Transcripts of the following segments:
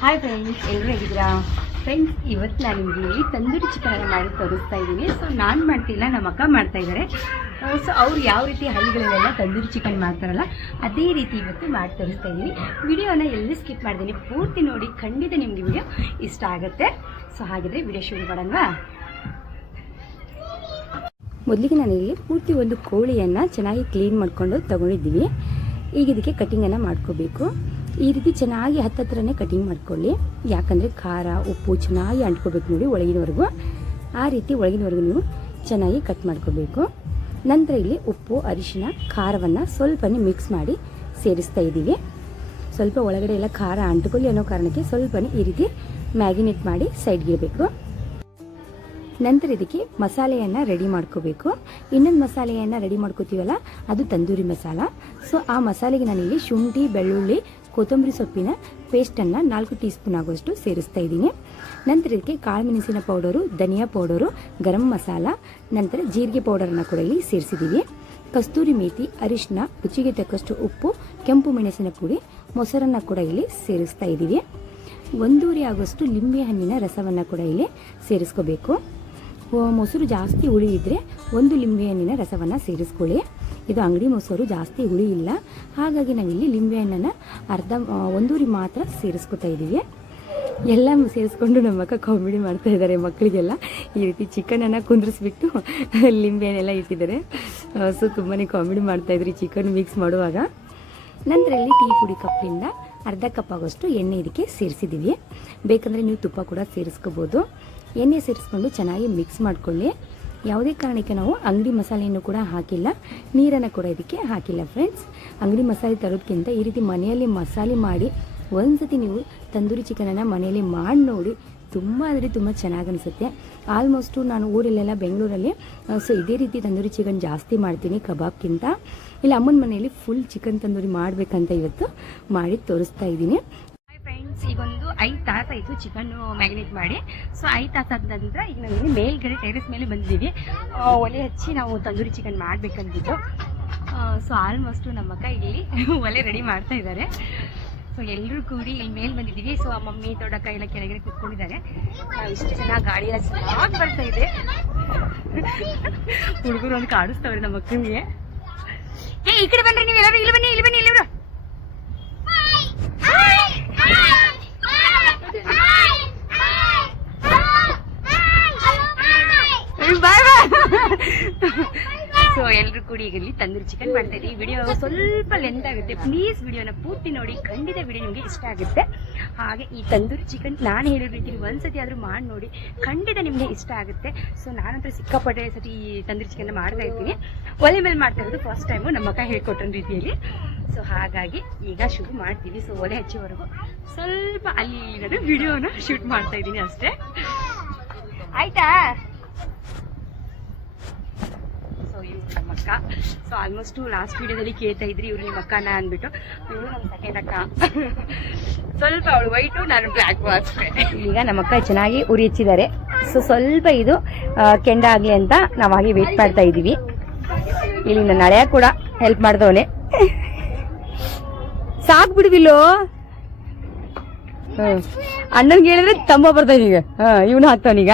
Hi friends, ಎಲ್ಲರೂ ಹೇಗಿದ್ದೀರಾ? Friends, ಇವತ್ತು ನಾನು ನಿಮಗೆ ತಂದೂರಿ ಚಿಕನ್ ಮಾಡಿ ತೋರಿಸ್ತಾ ಇದ್ದೀನಿ. ಸೊ ನಾನು ಮಾಡ್ತಿಲ್ಲ, ನಮ್ಮ ಅಕ್ಕ ಮಾಡ್ತಾ ಇದ್ದಾರೆ. ಸೊ ಅವ್ರು ಯಾವ ರೀತಿ ಹಳ್ಳಿಗಳಲ್ಲೆಲ್ಲ ತಂದೂರಿ ಚಿಕನ್ ಮಾಡ್ತಾರಲ್ಲ ಅದೇ ರೀತಿ ಇವತ್ತು ಮಾಡಿ ತೋರಿಸ್ತಾ ಇದ್ದೀನಿ. ವಿಡಿಯೋನ ಎಲ್ಲಿ ಸ್ಕಿಪ್ ಮಾಡಿದ್ದೀನಿ, ಪೂರ್ತಿ ನೋಡಿ, ಖಂಡಿತ ನಿಮಗೆ ವಿಡಿಯೋ ಇಷ್ಟ ಆಗುತ್ತೆ. ಸೊ ಹಾಗಿದ್ರೆ ವಿಡಿಯೋ ಶುರು ಮಾಡೋಣ. ಮೊದಲಿಗೆ ನಾನಿಲ್ಲಿ ಪೂರ್ತಿ ಒಂದು ಕೋಳಿಯನ್ನು ಚೆನ್ನಾಗಿ ಕ್ಲೀನ್ ಮಾಡ್ಕೊಂಡು ತೊಗೊಂಡಿದ್ದೀವಿ. ಈಗ ಇದಕ್ಕೆ ಕಟಿಂಗನ್ನು ಮಾಡ್ಕೋಬೇಕು. ಈ ರೀತಿ ಚೆನ್ನಾಗಿ ಹತ್ತತ್ರನೇ ಕಟಿಂಗ್ ಮಾಡ್ಕೊಳ್ಳಿ, ಯಾಕಂದರೆ ಖಾರ ಉಪ್ಪು ಚೆನ್ನಾಗಿ ಅಂಟ್ಕೋಬೇಕು ನೋಡಿ ಒಳಗಿನವರೆಗೂ. ಆ ರೀತಿ ಒಳಗಿನವರೆಗೂ ನೀವು ಚೆನ್ನಾಗಿ ಕಟ್ ಮಾಡ್ಕೋಬೇಕು. ನಂತರ ಇಲ್ಲಿ ಉಪ್ಪು ಅರಿಶಿನ ಖಾರವನ್ನು ಸ್ವಲ್ಪನೇ ಮಿಕ್ಸ್ ಮಾಡಿ ಸೇರಿಸ್ತಾ ಇದ್ದೀವಿ. ಸ್ವಲ್ಪ ಒಳಗಡೆ ಎಲ್ಲ ಖಾರ ಅಂಟ್ಕೊಳ್ಳಿ ಅನ್ನೋ ಕಾರಣಕ್ಕೆ ಸ್ವಲ್ಪನೇ ಈ ರೀತಿ ಮ್ಯಾಗಿನೇಟ್ ಮಾಡಿ ಸೈಡ್ಗಿರಬೇಕು. ನಂತರ ಇದಕ್ಕೆ ಮಸಾಲೆಯನ್ನು ರೆಡಿ ಮಾಡ್ಕೋಬೇಕು. ಇನ್ನೊಂದು ಮಸಾಲೆಯನ್ನು ರೆಡಿ ಮಾಡ್ಕೋತೀವಲ್ಲ, ಅದು ತಂದೂರಿ ಮಸಾಲ. ಸೊ ಆ ಮಸಾಲೆಗೆ ನಾನಿಲ್ಲಿ ಶುಂಠಿ, ಬೆಳ್ಳುಳ್ಳಿ, ಕೊತ್ತಂಬರಿ ಸೊಪ್ಪಿನ ಪೇಸ್ಟನ್ನು 4 ಟೀ ಸ್ಪೂನ್ ಆಗುವಷ್ಟು ಸೇರಿಸ್ತಾ ಇದ್ದೀನಿ. ನಂತರ ಇದಕ್ಕೆ ಕಾಳು ಮೆಣಸಿನ ಪೌಡರು, ಧನಿಯಾ ಪೌಡರು, ಗರಂ ಮಸಾಲ, ನಂತರ ಜೀರಿಗೆ ಪೌಡರನ್ನು ಕೂಡ ಇಲ್ಲಿ ಸೇರಿಸಿದ್ದೀವಿ. ಕಸ್ತೂರಿ ಮೇಥಿ, ಅರಿಶಿನ, ರುಚಿಗೆ ತಕ್ಕಷ್ಟು ಉಪ್ಪು, ಕೆಂಪು ಮೆಣಸಿನ ಪುಡಿ, ಮೊಸರನ್ನು ಕೂಡ ಇಲ್ಲಿ ಸೇರಿಸ್ತಾ ಇದ್ದೀವಿ. 1 ಆಗುವಷ್ಟು ಲಿಂಬೆ ಹಣ್ಣಿನ ರಸವನ್ನು ಕೂಡ ಇಲ್ಲಿ ಸೇರಿಸ್ಕೋಬೇಕು. ಮೊಸರು ಜಾಸ್ತಿ ಹುಳಿ ಇದ್ದರೆ 1 ಲಿಂಬೆಹಣ್ಣಿನ ರಸವನ್ನು ಸೇರಿಸ್ಕೊಳ್ಳಿ. ಇದು ಅಂಗಡಿ ಮೊಸರು, ಜಾಸ್ತಿ ಹುಳಿ ಇಲ್ಲ, ಹಾಗಾಗಿ ನಾವಿಲ್ಲಿ ಲಿಂಬೆಹಣ್ಣನ್ನು 1 ಮಾತ್ರ ಸೇರಿಸ್ಕೊತಾ ಇದ್ದೀವಿ. ಎಲ್ಲ ಸೇರಿಸ್ಕೊಂಡು ನಮ್ಮ ಅಕ್ಕ ಕಾಮಿಡಿ ಮಾಡ್ತಾ ಇದ್ದಾರೆ. ಮಕ್ಕಳಿಗೆಲ್ಲ ಈ ರೀತಿ ಚಿಕನನ್ನು ಕುಂದ್ರಿಸ್ಬಿಟ್ಟು ಲಿಂಬೆಹಣ್ಣೆಲ್ಲ ಇಟ್ಟಿದ್ದಾರೆ. ಸೊ ತುಂಬಾ ಕಾಮಿಡಿ ಮಾಡ್ತಾಯಿದ್ರಿ ಚಿಕನ್ ಮಿಕ್ಸ್ ಮಾಡುವಾಗ. ನಂತರ ಇಲ್ಲಿ ಟೀ ಪುಡಿ ಕಪ್ಪಿಂದ 1/2 ಕಪ್ ಆಗೋಷ್ಟು ಎಣ್ಣೆ ಇದಕ್ಕೆ ಸೇರಿಸಿದ್ದೀವಿ. ಬೇಕಂದರೆ ನೀವು ತುಪ್ಪ ಕೂಡ ಸೇರಿಸ್ಕೋಬೋದು. ಎಣ್ಣೆ ಸೇರಿಸ್ಕೊಂಡು ಚೆನ್ನಾಗಿ ಮಿಕ್ಸ್ ಮಾಡಿಕೊಳ್ಳಿ. ಯಾವುದೇ ಕಾರಣಕ್ಕೆ ನಾವು ಅಂಗಡಿ ಮಸಾಲೆಯನ್ನು ಕೂಡ ಹಾಕಿಲ್ಲ, ನೀರನ್ನು ಕೂಡ ಇದಕ್ಕೆ ಹಾಕಿಲ್ಲ. ಫ್ರೆಂಡ್ಸ್, ಅಂಗಡಿ ಮಸಾಲೆ ತರೋದಕ್ಕಿಂತ ಈ ರೀತಿ ಮನೆಯಲ್ಲಿ ಮಸಾಲೆ ಮಾಡಿ ಒಂದ್ಸತಿ ನೀವು ತಂದೂರಿ ಚಿಕನನ್ನು ಮನೆಯಲ್ಲಿ ಮಾಡಿ ನೋಡಿ, ತುಂಬ ಅಂದರೆ ತುಂಬ ಚೆನ್ನಾಗಿ ಅನಿಸುತ್ತೆ. ಆಲ್ಮೋಸ್ಟು ನಾನು ಊರಲ್ಲೆಲ್ಲ ಬೆಂಗಳೂರಲ್ಲಿ ಸೊ ಇದೇ ರೀತಿ ತಂದೂರಿ ಚಿಕನ್ ಜಾಸ್ತಿ ಮಾಡ್ತೀನಿ ಕಬಾಬ್ಗಿಂತ. ಇಲ್ಲ ಅಮ್ಮನ ಮನೆಯಲ್ಲಿ ಫುಲ್ ಚಿಕನ್ ತಂದೂರಿ ಮಾಡಬೇಕಂತ ಇವತ್ತು ಮಾಡಿ ತೋರಿಸ್ತಾ ಇದ್ದೀನಿ. ಫ್ರೆಂಡ್ಸ್, ಈಗೊಂದು 5 ತಾಸಾಯಿತು ಚಿಕನ್ನು ಮ್ಯಾರಿನೇಟ್ ಮಾಡಿ. ಸೊ 5 ತಾಸಾದ ನಂತರ ಈಗ ನಾವು ಮೇಲ್ಗಡೆ ಟೆರೆಸ್ ಮೇಲೆ ಬಂದಿದ್ದೀವಿ. ಒಲೆ ಹಚ್ಚಿ ನಾವು ತಂದೂರಿ ಚಿಕನ್ ಮಾಡಬೇಕಂತಿದ್ದು. ಸೊ ಆಲ್ಮೋಸ್ಟು ನಮ್ಮ ಅಕ್ಕ ಇಲ್ಲಿ ಒಲೆ ರೆಡಿ ಮಾಡ್ತಾ ಇದ್ದಾರೆ. ಸೊ ಎಲ್ಲರೂ ಕೂಡಿ ಇಲ್ಲಿ ಮೇಲೆ ಬಂದಿದ್ದೀವಿ. ಸೊ ಮಮ್ಮಿ ದೊಡ್ಡಕ್ಕ ಎಲ್ಲ ಕೆಳಗಡೆ ಕೂತ್ಕೊಂಡಿದ್ದಾರೆ. ನಾವು ಇಷ್ಟು ಜನ ಗಾಡಿ ಎಲ್ಲ ಚೆನ್ನಾಗಿ ಬರ್ತಾ ಇದೆ. ಹುಡುಗರು ಒಂದು ಕಾಡಿಸ್ತವ್ರೆ ನಮ್ಮ ಅಕ್ಕನಿಗೆ. ಈ ಕಡೆ ಬನ್ರಿ ನೀವು ಎಲ್ಲರೂ, ಇಲ್ಲಿ ಬನ್ನಿ, ಇಲ್ಲಿ ಬನ್ನಿ, ಎಲ್ಲರೂ. ಸೊ ಎಲ್ಲರೂ ಕೂಡಿ ಈಗ ಇಲ್ಲಿ ತಂದೂರಿ ಚಿಕನ್ ಮಾಡ್ತಾ ಇದ್ದೀವಿ. ವಿಡಿಯೋ ಸ್ವಲ್ಪ ಲೆಂತ್ ಆಗುತ್ತೆ, ಪ್ಲೀಸ್ ವಿಡಿಯೋನ ಪೂರ್ತಿ ನೋಡಿ, ಖಂಡಿತ ವಿಡಿಯೋ ನಿಮಗೆ ಇಷ್ಟ ಆಗುತ್ತೆ. ಹಾಗೆ ಈ ತಂದೂರಿ ಚಿಕನ್ ನಾನು ಹೇಳಿರೋ ರೀತಿಯಲ್ಲಿ ಒಂದ್ಸತಿ ಆದರೂ ಮಾಡಿ ನೋಡಿ, ಖಂಡಿತ ನಿಮಗೆ ಇಷ್ಟ ಆಗುತ್ತೆ. ಸೊ ನಾನಂತೂ ಸಿಕ್ಕಾಪಟ್ಟೆ ಸತಿ ಈ ತಂದೂರಿ ಚಿಕನ್ ಮಾಡ್ತಾ ಇರ್ತೀನಿ. ಒಲೆ ಮೇಲೆ ಮಾಡ್ತಾ ಇರೋದು ಫಸ್ಟ್ ಟೈಮು, ನಮ್ಮ ಅಕ್ಕ ಹೇಳ್ಕೊಟ್ಟ ರೀತಿಯಲ್ಲಿ. ಸೊ ಹಾಗಾಗಿ ಈಗ ಶುರು ಮಾಡ್ತೀವಿ. ಸೊ ಒಲೆ ಹಚ್ಚೋವರೆಗೂ ಸ್ವಲ್ಪ ಅಲ್ಲಿ ವಿಡಿಯೋನ ಶೂಟ್ ಮಾಡ್ತಾ ಇದ್ದೀನಿ ಅಷ್ಟೇ. ಆಯ್ತಾ? ಸೊ ಇವ್ರು ನಮ್ಮ ಅಕ್ಕ. ಸೊ ಆಲ್ಮೋಸ್ಟು ಲಾಸ್ಟ್ ವಿಡಿಯೋದಲ್ಲಿ ಕೇಳ್ತಾ ಇದ್ರಿ ಇವ್ರು ನಿಮ್ಮ ಅಕ್ಕನ ಅಂದ್ಬಿಟ್ಟು. ಇವರು ನಮ್ಮ ಸೆಕೆಂಡ್ ಅಕ್ಕ. ಸ್ವಲ್ಪ ಅವಳು ವೈಟು, ನಾನು ಬ್ಲ್ಯಾಕು ಅಷ್ಟೇ. ಈಗ ನಮ್ಮ ಅಕ್ಕ ಚೆನ್ನಾಗಿ ಉರಿ ಹಚ್ಚಿದ್ದಾರೆ. ಸೊ ಸ್ವಲ್ಪ ಇದು ಕೆಂಡ ಆಗಲಿ ಅಂತ ನಾವು ಹಾಗೆ ವೇಟ್ ಮಾಡ್ತಾ ಇದ್ದೀವಿ. ಇಲ್ಲಿ ನನ್ನ ಹಳೆಯ ಕೂಡ ಹೆಲ್ಪ್ ಮಾಡ್ದವನೆ. ಸಾಕು ಬಿಡುವಿಲ್ಲೋ. ಅಣ್ಣನ್ಗೆ ಹೇಳಿದ್ರೆ ತಮ್ಮ ಬರ್ತಾನೀಗ. ಇವನು ಹಾಕ್ತಾವನೀಗ.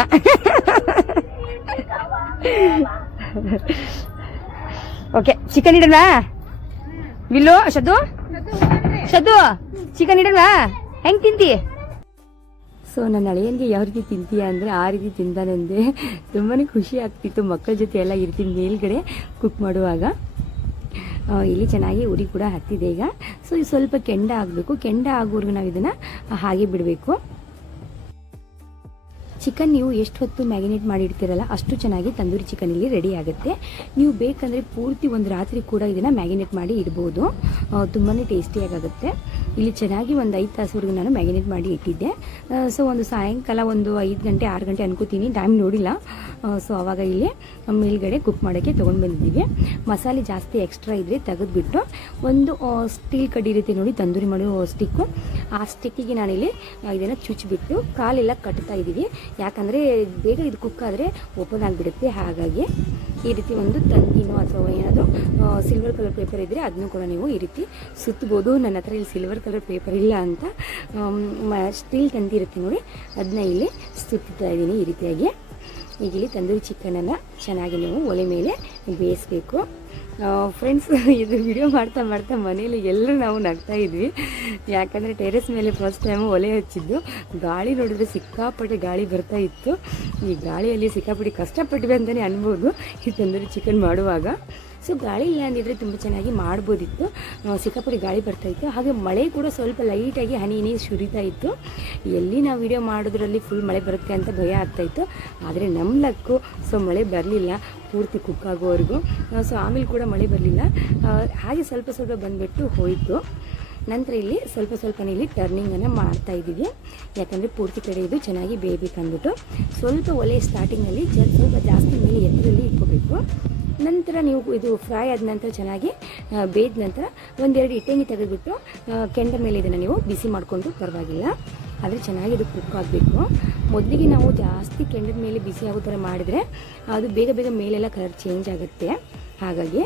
ಓಕೆ, ಚಿಕನ್ ಇಡಲ್ಲ ವಿಲ್ಲೋ? ಶದ್ದು ಚಿಕನ್ ಇಡಲ್ಲ? ಹೆಂಗ್ ತಿಂತಿ? ಸೊ ನನ್ನ ಅಳಿಯನ್ಗೆ ಯಾವ ರೀತಿ ತಿಂತೀಯ ಅಂದರೆ ಆ ರೀತಿ ತಿಂತಾನಂದೆ. ತುಂಬಾ ಖುಷಿ ಆಗ್ತಿತ್ತು. ಮಕ್ಕಳ ಜೊತೆ ಎಲ್ಲ ಇರ್ತೀನಿ ಮೇಲ್ಗಡೆ ಕುಕ್ ಮಾಡುವಾಗ. ಇಲ್ಲಿ ಚೆನ್ನಾಗಿ ಉರಿ ಕೂಡ ಹತ್ತಿದೆ ಈಗ. ಸೊ ಸ್ವಲ್ಪ ಕೆಂಡ ಆಗಬೇಕು. ಕೆಂಡ ಆಗೋವರೆಗೂ ನಾವು ಇದನ್ನು ಹಾಗೆ ಬಿಡಬೇಕು. ಚಿಕನ್ ನೀವು ಎಷ್ಟು ಹೊತ್ತು ಮ್ಯಾರಿನೇಟ್ ಮಾಡಿರ್ತೀರಲ್ಲ ಅಷ್ಟು ಚೆನ್ನಾಗಿ ತಂದೂರಿ ಚಿಕನ್ ಇಲ್ಲಿ ರೆಡಿ ಆಗುತ್ತೆ. ನೀವು ಬೇಕಂದರೆ ಪೂರ್ತಿ ಒಂದು ರಾತ್ರಿ ಕೂಡ ಇದನ್ನು ಮ್ಯಾರಿನೇಟ್ ಮಾಡಿ ಇಡ್ಬೋದು, ತುಂಬಾ ಟೇಸ್ಟಿಯಾಗುತ್ತೆ. ಇಲ್ಲಿ ಚೆನ್ನಾಗಿ ಒಂದು 5 ತಾಸುವರೆಗೂ ನಾನು ಮ್ಯಾರಿನೇಟ್ ಮಾಡಿ ಇಟ್ಟಿದ್ದೆ. ಸೊ ಒಂದು ಸಾಯಂಕಾಲ ಒಂದು 5 ಗಂಟೆ 6 ಗಂಟೆ ಅನ್ಕೋತೀನಿ, ಟೈಮ್ ನೋಡಿಲ್ಲ. ಸೊ ಆವಾಗ ಇಲ್ಲಿ ಮೇಲ್ಗಡೆ ಕುಕ್ ಮಾಡೋಕ್ಕೆ ತೊಗೊಂಡು ಬಂದಿದ್ದೀವಿ. ಮಸಾಲೆ ಜಾಸ್ತಿ ಎಕ್ಸ್ಟ್ರಾ ಇದ್ದರೆ ತೆಗೆದುಬಿಟ್ಟು ಒಂದು ಸ್ಟೀಲ್ ಕಡ್ಡಿ ಇರುತ್ತೆ ನೋಡಿ ತಂದೂರಿ ಮಾಡೋ ಸ್ಟಿಕ್ಕು, ಆ ಸ್ಟಿಕ್ಕಿಗೆ ನಾನಿಲ್ಲಿ ಇದನ್ನು ಚುಚ್ಚಿಬಿಟ್ಟು ಕಾಲೆಲ್ಲ ಕಟ್ತಾ ಇದ್ದೀವಿ. ಯಾಕಂದರೆ ಬೇಗ ಇದು ಕುಕ್ ಆದರೆ ಓಪನ್ ಆಗಿಬಿಡುತ್ತೆ. ಹಾಗಾಗಿ ಈ ರೀತಿ ಒಂದು ತಂತಿನೋ ಅಥವಾ ಏನಾದರೂ ಸಿಲ್ವರ್ ಕಲರ್ ಪೇಪರ್ ಇದ್ದರೆ ಅದನ್ನು ಕೂಡ ನೀವು ಈ ರೀತಿ ಸುತ್ತಬೋದು. ನನ್ನ ಹತ್ರ ಇಲ್ಲಿ ಸಿಲ್ವರ್ ಕಲರ್ ಪೇಪರ್ ಇಲ್ಲ ಅಂತ ಸ್ಟೀಲ್ ತಂತಿ ಇರುತ್ತೆ ನೋಡಿ, ಅದನ್ನ ಇಲ್ಲಿ ಸುತ್ತಾ ಇದ್ದೀನಿ ಈ ರೀತಿಯಾಗಿ. ಈಗ ಇಲ್ಲಿ ತಂದೂರಿ ಚಿಕನನ್ನು ಚೆನ್ನಾಗಿ ನೀವು ಒಲೆ ಮೇಲೆ ಬೇಯಿಸಬೇಕು. ಫ್ರೆಂಡ್ಸ್, ಇದು ವಿಡಿಯೋ ಮಾಡ್ತಾ ಮಾಡ್ತಾ ಮನೇಲಿ ಎಲ್ಲರೂ ನಾವು ನಗ್ತಾ ಇದ್ವಿ. ಯಾಕಂದರೆ ಟೆರೆಸ್ ಮೇಲೆ ಫಸ್ಟ್ ಟೈಮು ಒಲೆ ಹಚ್ಚಿದ್ದು, ಗಾಳಿ ನೋಡಿದ್ರೆ ಸಿಕ್ಕಾಪಟ್ಟೆ ಗಾಳಿ ಬರ್ತಾ ಇತ್ತು. ಈ ಗಾಳಿಯಲ್ಲಿ ಸಿಕ್ಕಾಪಟ್ಟೆ ಕಷ್ಟಪಟ್ಟಿವೆ ಅಂತಲೇ ಅನ್ಬೋದು ಈ ತಂದೂರಿ ಚಿಕನ್ ಮಾಡುವಾಗ. ಸೊ ಗಾಳಿ ಇಲ್ಲ ಅಂದಿದ್ರೆ ತುಂಬ ಚೆನ್ನಾಗಿ ಮಾಡ್ಬೋದಿತ್ತು. ಸಿಕ್ಕಾಪಟ್ಟೆ ಗಾಳಿ ಬರ್ತಾಯಿತ್ತು, ಹಾಗೆ ಮಳೆ ಕೂಡ ಸ್ವಲ್ಪ ಲೈಟಾಗಿ ಹನಿ ಸುರಿತಾ ಇತ್ತು. ಎಲ್ಲಿ ನಾವು ವಿಡಿಯೋ ಮಾಡೋದ್ರಲ್ಲಿ ಫುಲ್ ಮಳೆ ಬರುತ್ತೆ ಅಂತ ಭಯ ಆಗ್ತಾಯಿತ್ತು. ಆದರೆ ನಮ್ಮ ಲಕ್ಕು, ಸೊ ಮಳೆ ಬರಲಿಲ್ಲ ಪೂರ್ತಿ ಕುಕ್ ಆಗೋವರೆಗೂ. ಸೊ ಆಮೇಲೆ ಕೂಡ ಮಳೆ ಬರಲಿಲ್ಲ, ಹಾಗೆ ಸ್ವಲ್ಪ ಸ್ವಲ್ಪ ಬಂದುಬಿಟ್ಟು ಹೋಯಿತು. ನಂತರ ಇಲ್ಲಿ ಸ್ವಲ್ಪ ಇಲ್ಲಿ ಟರ್ನಿಂಗನ್ನು ಮಾಡ್ತಾ ಇದ್ದೀವಿ, ಯಾಕಂದರೆ ಪೂರ್ತಿ ಕಡೆ ಇದು ಚೆನ್ನಾಗಿ ಬೇಯಬೇಕಂದ್ಬಿಟ್ಟು. ಸ್ವಲ್ಪ ಒಲೆ ಸ್ಟಾರ್ಟಿಂಗ್ನಲ್ಲಿ ಸ್ವಲ್ಪ ಜಾಸ್ತಿ ಮೇಲೆ ಎತ್ತರಲ್ಲಿ ಇಟ್ಕೋಬೇಕು. ನಂತರ ನೀವು ಇದು ಫ್ರೈ ಆದ ನಂತರ ಚೆನ್ನಾಗಿ ಬೇಯ್ದ ನಂತರ ಒಂದೆರಡು ಇಟ್ಟಂಗಿ ತೆಗೆದುಬಿಟ್ಟು ಕೆಂಡ ಮೇಲೆ ಇದನ್ನು ನೀವು ಬಿಸಿ ಮಾಡಿಕೊಂಡು ಪರವಾಗಿಲ್ಲ, ಆದರೆ ಚೆನ್ನಾಗಿ ಇದು ಕುಕ್ ಆಗಬೇಕು. ಮೊದಲಿಗೆ ನಾವು ಜಾಸ್ತಿ ಕೆಂಡದ ಮೇಲೆ ಬಿಸಿ ಆಗೋ ಥರ ಮಾಡಿದರೆ ಅದು ಬೇಗ ಬೇಗ ಮೇಲೆಲ್ಲ ಕಲರ್ ಚೇಂಜ್ ಆಗುತ್ತೆ. ಹಾಗಾಗಿ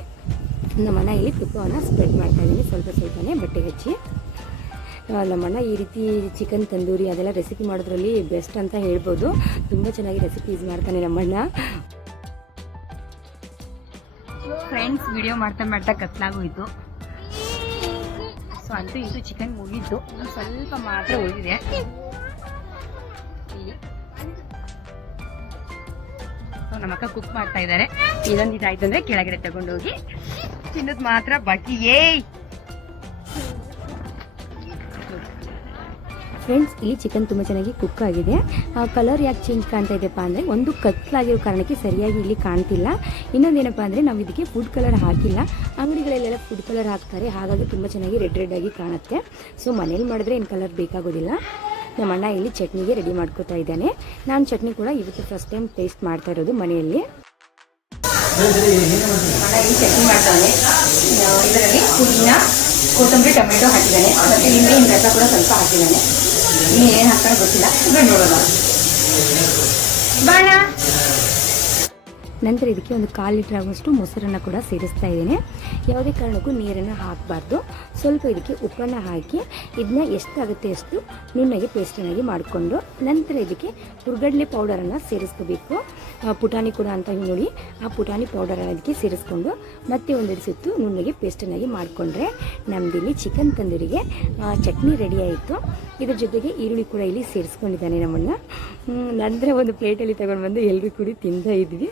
ನಮ್ಮಣ್ಣ ಇಲ್ಲಿ ತುಪ್ಪವನ್ನು ಸ್ಪ್ರೆಡ್ ಮಾಡ್ತಾಯಿದ್ದೀನಿ ಸ್ವಲ್ಪನೇ ಬಟ್ಟೆಗೆ ಹಚ್ಚಿ. ನಮ್ಮಣ್ಣ ಈ ರೀತಿ ಚಿಕನ್ ತಂದೂರಿ ಅದೆಲ್ಲ ರೆಸಿಪಿ ಮಾಡೋದ್ರಲ್ಲಿ ಬೆಸ್ಟ್ ಅಂತ ಹೇಳ್ಬೋದು. ತುಂಬ ಚೆನ್ನಾಗಿ ರೆಸಿಪೀಸ್ ಮಾಡ್ತಾನೆ ನಮ್ಮಣ್ಣ. ಫ್ರೆಂಡ್ಸ್, ವಿಡಿಯೋ ಮಾಡ್ತಾ ಕತ್ಲಾಗೋಯಿತು. ಸೊ ಅಂತೂ ಇದು ಚಿಕನ್ ಮುಗಿದ್ದು, ಸ್ವಲ್ಪ ಮಾತ್ರ ಉಳಿದಿದೆ. ಸೊ ನಮ್ಮಕ್ಕ ಕುಕ್ ಮಾಡ್ತಾ ಇದ್ದಾರೆ. ಇದೊಂದು ಇದಾಯ್ತು ಅಂದರೆ ಕೆಳಗಡೆ ತಗೊಂಡೋಗಿ ತಿನ್ನೋದು ಮಾತ್ರ ಬಾಕಿ. ಫ್ರೆಂಡ್ಸ್, ಇಲ್ಲಿ ಚಿಕನ್ ತುಂಬ ಚೆನ್ನಾಗಿ ಕುಕ್ ಆಗಿದೆ. ಕಲರ್ ಯಾಕೆ ಚೇಂಜ್ ಕಾಣ್ತಾ ಇದೆಯಪ್ಪ ಅಂದರೆ, ಒಂದು ಕತ್ಲಾಗಿರೋ ಕಾರಣಕ್ಕೆ ಸರಿಯಾಗಿ ಇಲ್ಲಿ ಕಾಣ್ತಿಲ್ಲ. ಇನ್ನೊಂದೇನಪ್ಪ ಅಂದರೆ ನಾವು ಇದಕ್ಕೆ ಫುಡ್ ಕಲರ್ ಹಾಕಿಲ್ಲ. ಅಂಗಡಿಗಳಲ್ಲೆಲ್ಲ ಫುಡ್ ಕಲರ್ ಹಾಕ್ತಾರೆ, ಹಾಗಾಗಿ ತುಂಬ ಚೆನ್ನಾಗಿ ರೆಡ್ ಆಗಿ ಕಾಣುತ್ತೆ. ಸೊ ಮನೇಲಿ ಮಾಡಿದ್ರೆ ಏನು ಕಲರ್ ಬೇಕಾಗೋದಿಲ್ಲ. ನಮ್ಮ ಅಣ್ಣ ಇಲ್ಲಿ ಚಟ್ನಿಗೆ ರೆಡಿ ಮಾಡ್ಕೋತಾ ಇದ್ದಾನೆ. ನಾನು ಚಟ್ನಿ ಕೂಡ ಇವತ್ತು ಫಸ್ಟ್ ಟೈಮ್ ಟೇಸ್ಟ್ ಮಾಡ್ತಾ ಇರೋದು ಮನೆಯಲ್ಲಿ. ಚಟ್ನಿ ಮಾಡ್ತಾನೆ, ಇದರಲ್ಲಿ ಪುದೀನ, ಕೊತ್ತಂಬರಿ, ಟೊಮೆಟೊ ಹಾಕಿದ್ದಾನೆ, ಮತ್ತು ನಿಂಬೆಹಣ್ಣಿನ ರಸ ಕೂಡ ಸ್ವಲ್ಪ ಹಾಕಿದ್ದಾನೆ. ಇನ್ನು ಏನು ಹಾಕ್ತಾನೆ ಗೊತ್ತಿಲ್ಲ, ನೋಡೋಣ. ಬಾಣ ನಂತರ ಇದಕ್ಕೆ ಒಂದು 1/4 ಲೀಟರ್ ಆಗುವಷ್ಟು ಮೊಸರನ್ನು ಕೂಡ ಸೇರಿಸ್ತಾ ಇದ್ದೇನೆ. ಯಾವುದೇ ಕಾರಣಕ್ಕೂ ನೀರನ್ನು ಹಾಕಬಾರ್ದು. ಸ್ವಲ್ಪ ಇದಕ್ಕೆ ಉಪ್ಪನ್ನು ಹಾಕಿ ಇದನ್ನ ಎಷ್ಟಾಗುತ್ತೆ ಅಷ್ಟು ನುಣ್ಣಗೆ ಪೇಸ್ಟನ್ನಾಗಿ ಮಾಡಿಕೊಂಡು, ನಂತರ ಇದಕ್ಕೆ ಹುರ್ಗಡ್ಲೆ ಪೌಡರನ್ನು ಸೇರಿಸ್ಕೋಬೇಕು. ಪುಟಾಣಿ ಕೂಡ ಅಂತ ನೋಡಿ, ಆ ಪುಟಾಣಿ ಪೌಡರನ್ನು ಇದಕ್ಕೆ ಸೇರಿಸ್ಕೊಂಡು ಮತ್ತೆ ಒಂದೆರಡು ಸುತ್ತು ನುಣ್ಣಗೆ ಪೇಸ್ಟನ್ನಾಗಿ ಮಾಡಿಕೊಂಡ್ರೆ ನಮ್ಮದಿಲ್ಲಿ ಚಿಕನ್ ತಂದೂರಿಗೆ ಚಟ್ನಿ ರೆಡಿ ಆಯಿತು. ಇದ್ರ ಜೊತೆಗೆ ಈರುಳ್ಳಿ ಕೂಡ ಇಲ್ಲಿ ಸೇರಿಸ್ಕೊಂಡಿದ್ದಾನೆ ನಮ್ಮನ್ನ. ನಂತರ ಒಂದು ಪ್ಲೇಟಲ್ಲಿ ತಗೊಂಡು ಬಂದು ಎಲ್ಲರೂ ಕೂಡಿ ತಿಂತಾ ಇದ್ವಿ.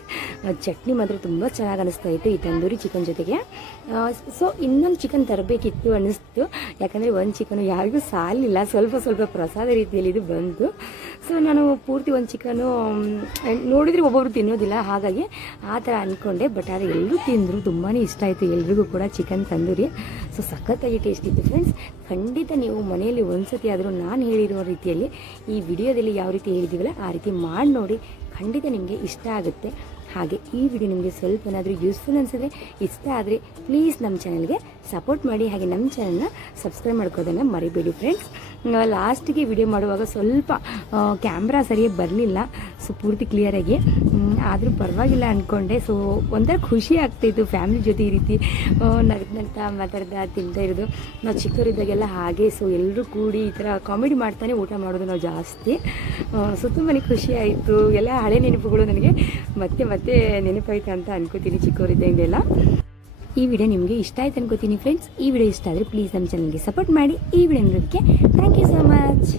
ಚಟ್ನಿ ಮಾತ್ರ ತುಂಬ ಚೆನ್ನಾಗಿ ಅನಿಸ್ತಾ ಇತ್ತು ಈ ತಂದೂರಿ ಚಿಕನ್ ಜೊತೆಗೆ. ಸೊ ಇನ್ನೊಂದು ಚಿಕನ್ ತರಬೇಕಿತ್ತು ಅನ್ನಿಸ್ತು, ಯಾಕಂದರೆ ಒಂದು ಚಿಕನು ಯಾರಿಗೂ ಸಾಲಿಲ್ಲ, ಸ್ವಲ್ಪ ಪ್ರಸಾದ ರೀತಿಯಲ್ಲಿ ಇದು ಬಂತು. ಸೊ ನಾನು ಪೂರ್ತಿ ಒಂದು ಚಿಕನು ನೋಡಿದರೆ ಒಬ್ಬೊಬ್ರು ತಿನ್ನೋದಿಲ್ಲ, ಹಾಗಾಗಿ ಆ ಥರ ಅಂದ್ಕೊಂಡೆ. ಬಟ್ ಆದರೆ ಎಲ್ಲರೂ ತಿಂದರು, ತುಂಬಾ ಇಷ್ಟ ಆಯಿತು ಎಲ್ರಿಗೂ ಕೂಡ ಚಿಕನ್ ತಂದೂರಿ. ಸೊ ಸಖತ್ತಾಗಿ ಟೇಸ್ಟ್ ಇತ್ತು ಫ್ರೆಂಡ್ಸ್. ಖಂಡಿತ ನೀವು ಮನೆಯಲ್ಲಿ ಒಂದ್ಸತಿ ಆದರೂ ನಾನು ಹೇಳಿರೋ ರೀತಿಯಲ್ಲಿ ಈ ವಿಡಿಯೋದಲ್ಲಿ ಯಾವ ರೀತಿ ಹೇಳಿದ್ದೀವಲ್ಲ ಆ ರೀತಿ ಮಾಡಿ ನೋಡಿ, ಖಂಡಿತ ನಿಮಗೆ ಇಷ್ಟ ಆಗುತ್ತೆ. ಹಾಗೆ ಈ ವಿಡಿಯೋ ನಿಮಗೆ ಸ್ವಲ್ಪ ಏನಾದರೂ ಯೂಸ್ಫುಲ್ ಅನಿಸಿದ್ರೆ, ಇಷ್ಟ ಆದರೆ ಪ್ಲೀಸ್ ನಮ್ಮ ಚಾನಲ್ಗೆ ಸಪೋರ್ಟ್ ಮಾಡಿ. ಹಾಗೆ ನಮ್ಮ ಚಾನಲ್ನ ಸಬ್ಸ್ಕ್ರೈಬ್ ಮಾಡ್ಕೋದನ್ನು ಮರಿಬೇಡಿ ಫ್ರೆಂಡ್ಸ್. ಲಾಸ್ಟಿಗೆ ವಿಡಿಯೋ ಮಾಡುವಾಗ ಸ್ವಲ್ಪ ಕ್ಯಾಮ್ರಾ ಸರಿಯಾಗಿ ಬರಲಿಲ್ಲ, ಸೊ ಪೂರ್ತಿ ಕ್ಲಿಯರಾಗಿ, ಆದರೂ ಪರವಾಗಿಲ್ಲ ಅಂದ್ಕೊಂಡೆ. ಸೊ ಒಂಥರ ಖುಷಿ ಆಗ್ತಾಯಿತ್ತು ಫ್ಯಾಮಿಲಿ ಜೊತೆ ಈ ರೀತಿ ನಗ್ತಾ ಮಾತಾಡ್ತಾ ತಿಂತಾ ಇರೋದು. ನಾವು ಚಿಕ್ಕವರಿದ್ದಾಗೆಲ್ಲ ಹಾಗೆ, ಸೊ ಎಲ್ಲರೂ ಕೂಡಿ ಈ ಥರ ಕಾಮಿಡಿ ಮಾಡ್ತಾನೆ ಊಟ ಮಾಡೋದು ನಾವು ಜಾಸ್ತಿ. ಸೊ ತುಂಬಾ ಖುಷಿ ಆಯಿತು. ಎಲ್ಲ ಹಳೆ ನೆನಪುಗಳು ನನಗೆ ಮತ್ತೆ ನೆನಪಾಯ್ತು ಅಂತ ಅನ್ಕೋತೀನಿ ಚಿಕ್ಕವರಿದ್ದಾಗೆಲ್ಲ. ಈ ವಿಡಿಯೋ ನಿಮಗೆ ಇಷ್ಟ ಆಯ್ತು ಅನ್ಕೋತೀನಿ ಫ್ರೆಂಡ್ಸ್. ಈ ವಿಡಿಯೋ ಇಷ್ಟ ಆದರೆ ಪ್ಲೀಸ್ ನಮ್ಮ ಚಾನಲ್ಗೆ ಸಪೋರ್ಟ್ ಮಾಡಿ. ಈ ವಿಡಿಯೋ ನೋಡೋದಕ್ಕೆ ಥ್ಯಾಂಕ್ ಯು ಸೊ ಮಚ್.